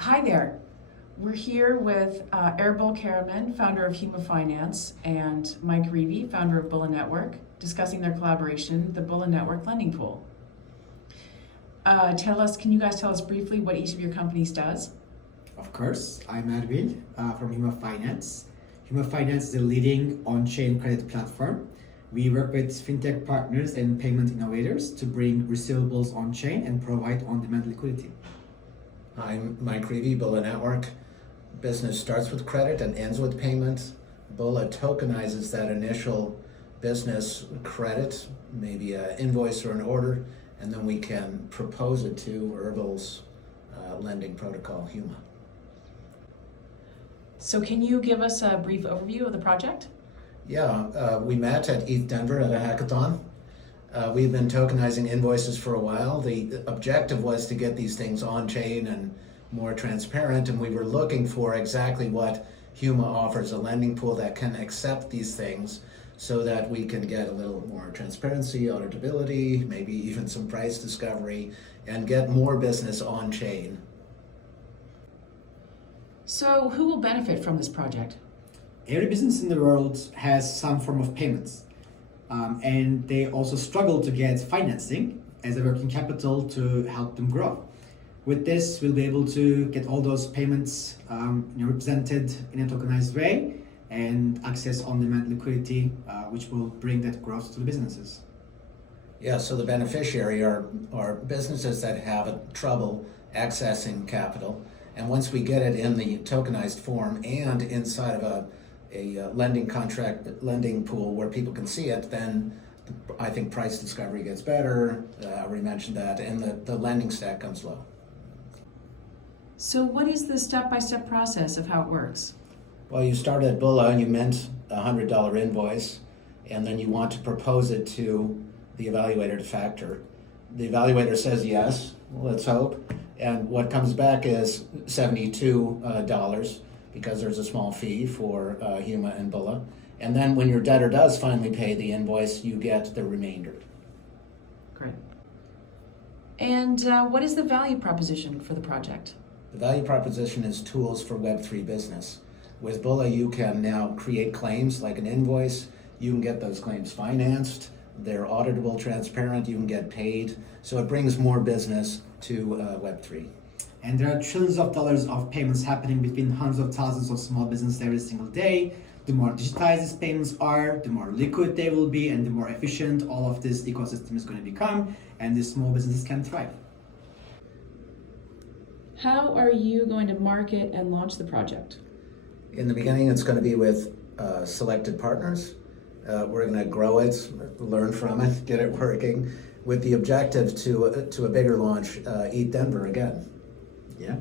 Hi there. We're here with Erbil Karaman, founder of Huma Finance, and Mike Reevy, founder of Bulla Network, discussing their collaboration, the Bulla Network Lending Pool. Can you guys tell us briefly what each of your companies does? Of course, I'm Erbil from Huma Finance. Huma Finance is a leading on-chain credit platform. We work with fintech partners and payment innovators to bring receivables on-chain and provide on-demand liquidity. I'm Mike Reevy, Bulla Network. Business starts with credit and ends with payment. Bulla tokenizes that initial business credit, maybe an invoice or an order, and then we can propose it to Erbil's lending protocol, Huma. So can you give us a brief overview of the project? Yeah, we met at ETH Denver at a hackathon. We've been tokenizing invoices for a while. The objective was to get these things on-chain and more transparent, and we were looking for exactly what Huma offers, a lending pool that can accept these things so that we can get a little more transparency, auditability, maybe even some price discovery, and get more business on-chain. So who will benefit from this project? Every business in the world has some form of payments. And they also struggle to get financing as a working capital to help them grow. With this, we'll be able to get all those payments represented in a tokenized way and access on-demand liquidity, which will bring that growth to the businesses. Yeah, so the beneficiary are businesses that have trouble accessing capital. And once we get it in the tokenized form and inside of a lending pool where people can see it, then I think price discovery gets better. I already mentioned that, and the lending stack comes low. So what is the step-by-step process of how it works? Well, you start at Bulla and you mint a $100 invoice, and then you want to propose it to the evaluator to factor. The evaluator says yes, let's hope, and what comes back is $72. Because there's a small fee for Huma and Bulla. And then when your debtor does finally pay the invoice, you get the remainder. Great. And what is the value proposition for the project? The value proposition is tools for Web3 business. With Bulla, you can now create claims like an invoice. You can get those claims financed. They're auditable, transparent. You can get paid. So it brings more business to Web3. And there are trillions of dollars of payments happening between hundreds of thousands of small businesses every single day. The more digitized these payments are, the more liquid they will be, and the more efficient all of this ecosystem is going to become, and these small businesses can thrive. How are you going to market and launch the project? In the beginning, it's going to be with selected partners. We're going to grow it, learn from it, get it working, with the objective to a bigger launch, ETH Denver again. Yeah.